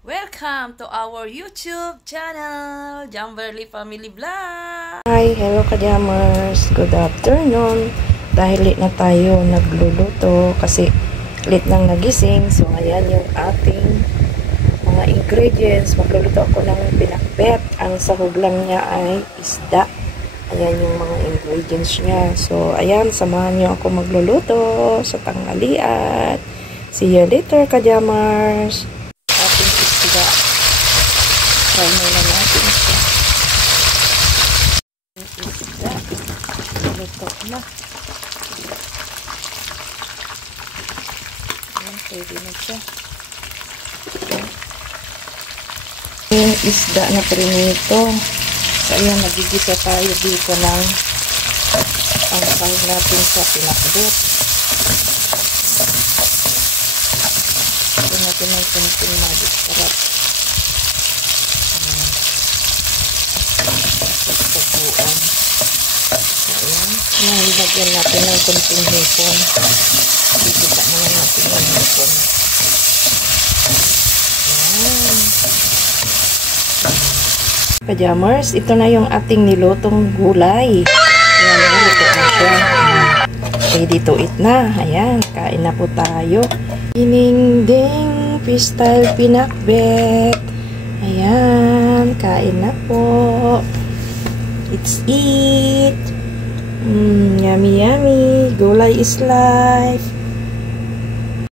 Welcome to our YouTube channel, Jamberly Family Vlog. Hi, hello ka-jammers. Good afternoon. Dahil late na tayo nagluluto kasi late nang nagising. So, ayan yung ating mga ingredients. Magluluto ako ng pinakbet. Ang sahog lang niya ay isda. Ayan yung mga ingredients niya. So, ayan, samahan niyo ako magluluto sa tanghalian. See you later ka-jammers. Ating isda. Try muna natin siya. Isda. Luto na. Ayan, pwede na siya. Yung isda na prinito. So, ayan, nagigisa tayo dito ng pangsahog natin sa pinakbet. Ito natin ng kunting magic sarap. Pagpuan. So, ayan. Nilagyan natin ng kunting hipon. Bigisa muna natin ng hipon. Ayan. Ka-jammers, ito na yung ating nilutong gulay. Ayan, nilito na siya. Ready to eat na. Ayan, kain na po tayo. Ding fish style pinakbet. Ayan, kain na po. Let's eat. Yummy, yummy. Gulay is life.